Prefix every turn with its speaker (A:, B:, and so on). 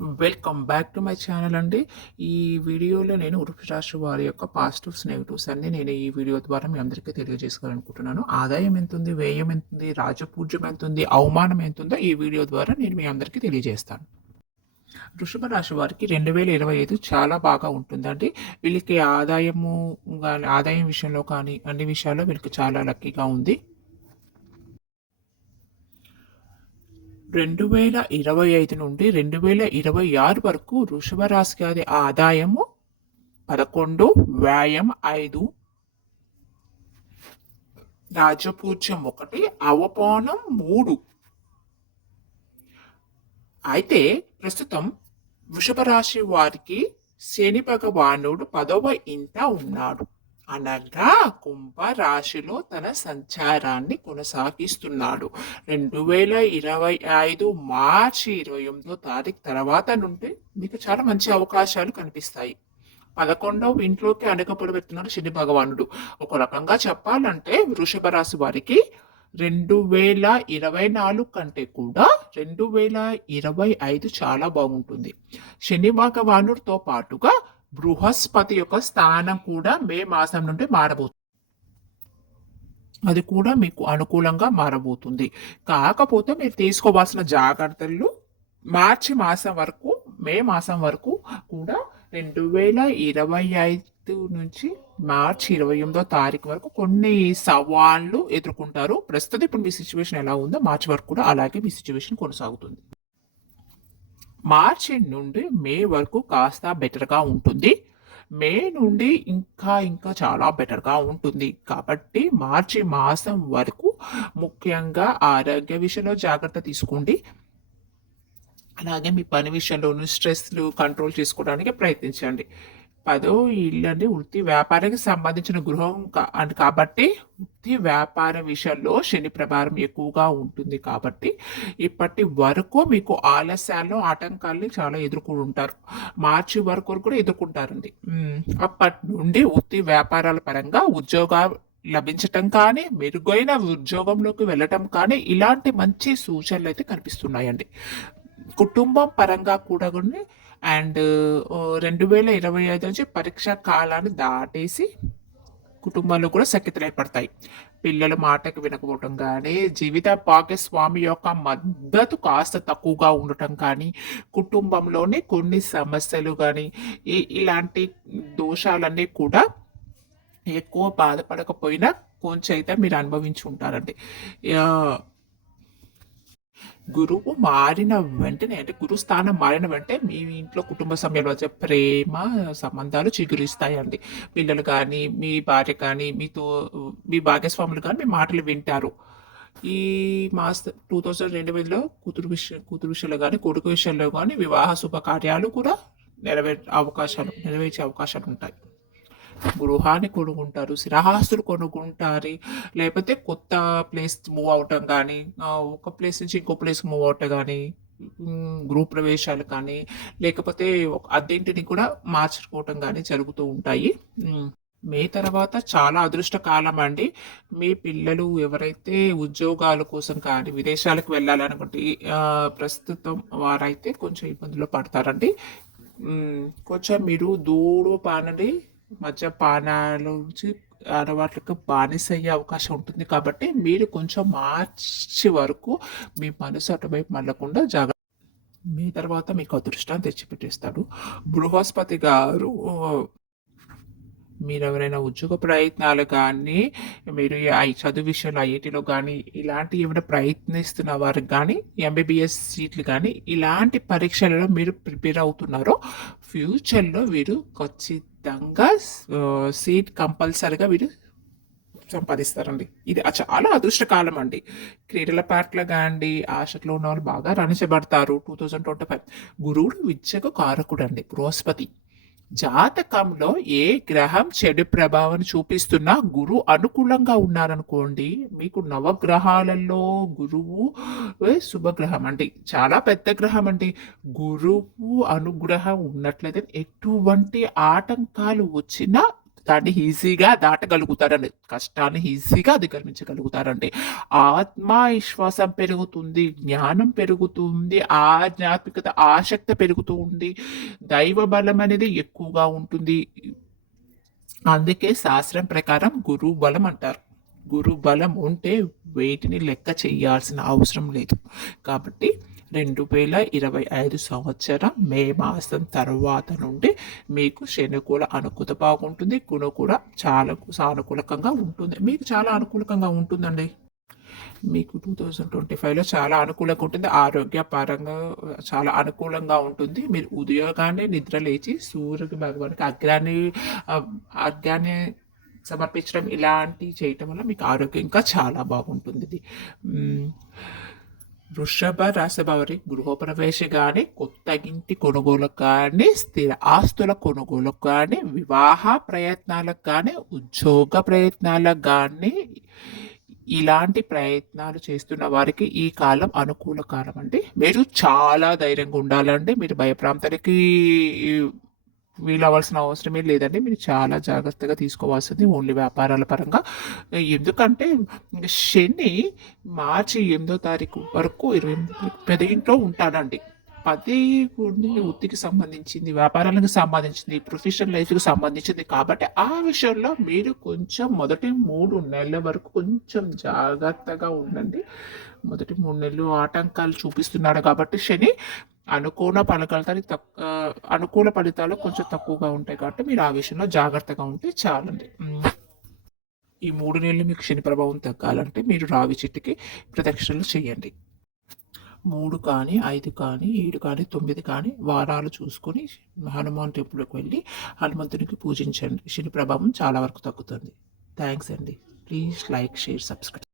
A: Welcome back to my channel అండి. ఈ వీడియోలో నేను వృక్ష రాష్ట్ర వారి యొక్క పాజిటివ్స్ నెగిటివ్స్ అన్ని నేను ఈ వీడియో ద్వారా మీ అందరికీ తెలియజేసుకోవాలనుకుంటున్నాను. ఆదాయం ఎంత ఉంది వ్యయం ఎంత ఉంది రాజపూజ్యం ఎంత ఉంది అవమానం ఎంత ఉందో ఈ వీడియో ద్వారా నేను మీ అందరికీ తెలియజేస్తాను. వృషభ రాశి వారికి రెండు వేల ఇరవై ఐదు చాలా బాగా ఉంటుందండి. వీళ్ళకి ఆదాయము కానీ ఆదాయం విషయంలో కానీ అన్ని విషయాల్లో వీళ్ళకి చాలా లక్కీగా ఉంది. రెండు వేల ఇరవై ఐదు నుండి రెండు వేల ఇరవై ఆరు వరకు వృషభ రాశి గారి ఆదాయము పదకొండు వ్యాయం ఐదు. రాజపూజ్యం ఒకటి అవపానం మూడు. అయితే ప్రస్తుతం వృషభ రాశి వారికి శని భగవానుడు పదవ ఇంట ఉన్నాడు. అనగా కుంభ రాశిలో తన సంచారాన్ని కొనసాగిస్తున్నాడు. రెండు వేల ఇరవై ఐదు మార్చి ఇరవై ఎనిమిదో తారీఖు తర్వాత నుండి మీకు చాలా మంచి అవకాశాలు కనిపిస్తాయి. పదకొండవ ఇంట్లోకి అడగపడబెడుతున్నాడు శని భగవానుడు. ఒక రకంగా చెప్పాలంటే వృషభ రాశి వారికి రెండు వేల ఇరవై నాలుగు కంటే కూడా రెండు వేల ఇరవై ఐదు చాలా బాగుంటుంది. శని భగవానుడితో పాటుగా బృహస్పతి యొక్క స్థానం కూడా మే మాసం నుండి మారబోతుంది అది కూడా మీకు అనుకూలంగా మారబోతుంది. కాకపోతే మీరు తీసుకోవాల్సిన జాగ్రత్తలు మార్చి మాసం వరకు మే మాసం వరకు కూడా రెండు వేల ఇరవై ఐదు నుంచి మార్చి ఇరవై ఎనిమిదో తారీఖు వరకు కొన్ని సవాళ్ళు ఎదుర్కొంటారు. ప్రస్తుతం ఇప్పుడు మీ సిచ్యువేషన్ ఎలా ఉందో మార్చి వరకు కూడా అలాగే మీ సిచ్యువేషన్ కొనసాగుతుంది. మార్చి నుండి మే వరకు కాస్త బెటర్గా ఉంటుంది. మే నుండి ఇంకా ఇంకా చాలా బెటర్గా ఉంటుంది. కాబట్టి మార్చి మాసం వరకు ముఖ్యంగా ఆరోగ్య విషయంలో జాగ్రత్త తీసుకోండి. అలాగే మీ పని విషయంలోనూ స్ట్రెస్లు కంట్రోల్ చేసుకోవడానికి ప్రయత్నించండి. పదో ఇల్లు అంటే వృత్తి వ్యాపారానికి సంబంధించిన గృహం కా- కాబట్టి వృత్తి వ్యాపార విషయంలో శని ప్రభావం ఎక్కువగా ఉంటుంది కాబట్టి ఇప్పటి వరకు మీకు ఆలస్యాలు ఆటంకాలు చాలా ఎదుర్కొంటారు. మార్చి వరకు కూడా ఎదుర్కొంటారండి. అప్పటి నుండి వృత్తి వ్యాపారాల పరంగా ఉద్యోగాలు లభించటం కానీ మెరుగైన ఉద్యోగంలోకి వెళ్ళటం కానీ ఇలాంటి మంచి సూచనలు అయితే కనిపిస్తున్నాయండి. కుటుంబం పరంగా కూడా అండ్ రెండు వేల ఇరవై ఐదు నుంచి పరీక్ష కాలాన్ని దాటేసి కుటుంబంలో కూడా సఖ్యతలు ఏర్పడతాయి. పిల్లల మాటకు వినకపోవటం కానీ జీవిత భాగస్వామి యొక్క మద్దతు కాస్త తక్కువగా ఉండటం కానీ కుటుంబంలోని కొన్ని సమస్యలు కానీ ఇలాంటి దోషాలన్నీ కూడా ఎక్కువ బాధపడకపోయినా కొంచెం అయితే మీరు అనుభవించి ఉంటారండి. గురువు మారిన వెంటనే అంటే గురు స్థానం మారిన వెంటనే మీ ఇంట్లో కుటుంబ సమయంలో వచ్చే ప్రేమ సంబంధాలు చిగురిస్తాయండి. పిల్లలు కానీ మీ భార్య కానీ మీతో మీ భాగస్వాములు కానీ మీ మాటలు వింటారు. ఈ మాస్ టూ థౌజండ్ రెండు వేలలో కూతురు విషయం కూతురు విషయంలో కానీ కొడుకు విషయంలో కానీ వివాహ శుభకార్యాలు కూడా నెరవేర్ అవకాశాలు నెరవేర్చే అవకాశాలు ఉంటాయి. గృహాన్ని కొనుక్కుంటారు స్థిరహాస్తులు కొనుక్కుంటారు లేకపోతే కొత్త ప్లేస్ మూవ్ అవటం కానీ ఒక ప్లేస్ నుంచి ఇంకో ప్లేస్ మూవ్ అవటం కానీ గృహ ప్రవేశాలు కానీ లేకపోతే అద్దెంటిని కూడా మార్చుకోవటం కానీ జరుగుతూ ఉంటాయి. మే తర్వాత చాలా అదృష్ట కాలం అండి. మీ పిల్లలు ఎవరైతే ఉద్యోగాల కోసం కానీ విదేశాలకు వెళ్ళాలనుకుంటే ప్రస్తుతం వారైతే కొంచెం ఇబ్బందులు పడతారండి. కొంచెం మీరు దూడపానని మద్యపానాల నుంచి అలవాట్లకు బానిస అయ్యే అవకాశం ఉంటుంది కాబట్టి మీరు కొంచెం మార్చి వరకు మీ మనసు అటువైపు మళ్ళకుండా జాగ్రత్త. మీ తర్వాత మీకు అదృష్టాన్ని తెచ్చిపెట్టేస్తాడు. బృహస్పతి గారు మీరు ఎవరైనా ఉద్యోగ ప్రయత్నాలు కానీ మీరు ఐ చదువు విషయంలో ఐఐటిలో కానీ ఇలాంటి ఏమైనా ప్రయత్నిస్తున్న వారికి కానీ ఎంబీబీఎస్ సీట్లు కానీ ఇలాంటి పరీక్షలలో మీరు ప్రిపేర్ అవుతున్నారో ఫ్యూచర్లో వీరు ఖచ్చితంగా సీట్ కంపల్సరీగా వీరు సంపాదిస్తారండి. ఇది చాలా అదృష్టకాలం అండి. క్రీడల పట్ల కానీ ఆశలో ఉన్న వాళ్ళు బాగా రణించబడతారు టూ థౌజండ్ ట్వంటీ ఫైవ్ గురువుడు విద్యకు కారకుడు అండి బృహస్పతి. జాతకంలో ఏ గ్రహం చెడు ప్రభావం చూపిస్తున్నా గురు అనుకూలంగా ఉన్నారనుకోండి మీకు నవగ్రహాలలో గురువు శుభగ్రహం అండి. చాలా పెద్ద గ్రహం అండి. గురువు అనుగ్రహం ఉన్నట్లయితే ఎటువంటి ఆటంకాలు వచ్చినా దాన్ని ఈజీగా దాటగలుగుతారండి. కష్టాన్ని ఈజీగా అధిగమించగలుగుతారండి. ఆత్మవిశ్వాసం పెరుగుతుంది జ్ఞానం పెరుగుతుంది ఆధ్యాత్మికత ఆసక్తి పెరుగుతుంది దైవ బలం అనేది ఎక్కువగా ఉంటుంది. అందుకే శాస్త్రం ప్రకారం గురువు బలం అంటారు. గురు బలం ఉంటే వేటిని లెక్క చేయాల్సిన అవసరం లేదు. కాబట్టి రెండు వేల ఇరవై ఐదు సంవత్సరం మే మాసం తర్వాత నుండి మీకు శని కూడా అనుకూత బాగుంటుంది. గుణ కూడా చాలా సానుకూలకంగా ఉంటుంది. మీకు చాలా అనుకూలకంగా ఉంటుందండి. మీకు టూ థౌజండ్ ట్వంటీ ఫైవ్లో చాలా అనుకూలంగా ఉంటుంది. ఆరోగ్య పరంగా చాలా అనుకూలంగా ఉంటుంది. మీరు ఉదయోగాన్ని నిద్ర లేచి సూర్యుడు భగవానికి అగ్రాన్ని అగ్రాన్ని సమర్పించడం ఇలాంటివి చేయటం వల్ల మీకు ఆరోగ్యం ఇంకా చాలా బాగుంటుంది. ఇది వృషభ రాశి వారి గృహప్రవేశ కానీ కొత్త ఇంటి కొనుగోలకు కానీ స్థిర ఆస్తుల కొనుగోలకు కానీ వివాహ ప్రయత్నాలకు కానీ ఉద్యోగ ప్రయత్నాలకు కానీ ఇలాంటి ప్రయత్నాలు చేస్తున్న వారికి ఈ కాలం అనుకూల కాలం అండి మీరు చాలా ధైర్యంగా ఉండాలండి. మీరు భయప్రాంతానికి వీలవలసిన అవసరమే లేదండి. మీరు చాలా జాగ్రత్తగా తీసుకోవాల్సింది ఓన్లీ వ్యాపారాల పరంగా. ఎందుకంటే శని మార్చి ఎనిమిదో తారీఖు వరకు ఇరవై ఎనిమిది ఇంట్లో ఉంటాడండి. పది వృత్తికి సంబంధించింది వ్యాపారాలకు సంబంధించింది ప్రొఫెషనల్ లైఫ్కి సంబంధించింది కాబట్టి ఆ విషయంలో మీరు కొంచెం మొదటి మూడు నెలల వరకు కొంచెం జాగ్రత్తగా ఉండండి. మొదటి మూడు నెలలు ఆటంకాలు చూపిస్తున్నాడు కాబట్టి శని అనుకూల ఫలితాలు తక్కువ అనుకూల ఫలితాలు కొంచెం తక్కువగా ఉంటాయి కాబట్టి మీరు ఆ విషయంలో జాగ్రత్తగా ఉంటే చాలండి. ఈ మూడు నెలలు మీకు శని ప్రభావం తగ్గాలంటే మీరు రావి చెట్టుకి ప్రదక్షిణలు చేయండి. మూడు కానీ ఐదు కానీ ఏడు కానీ తొమ్మిది కానీ వారాలు చూసుకొని హనుమాన్ టెంపుల్కి వెళ్ళి హనుమంతునికి పూజించండి. శని ప్రభావం చాలా వరకు తగ్గుతుంది. థ్యాంక్స్ అండి. Please like share subscribe.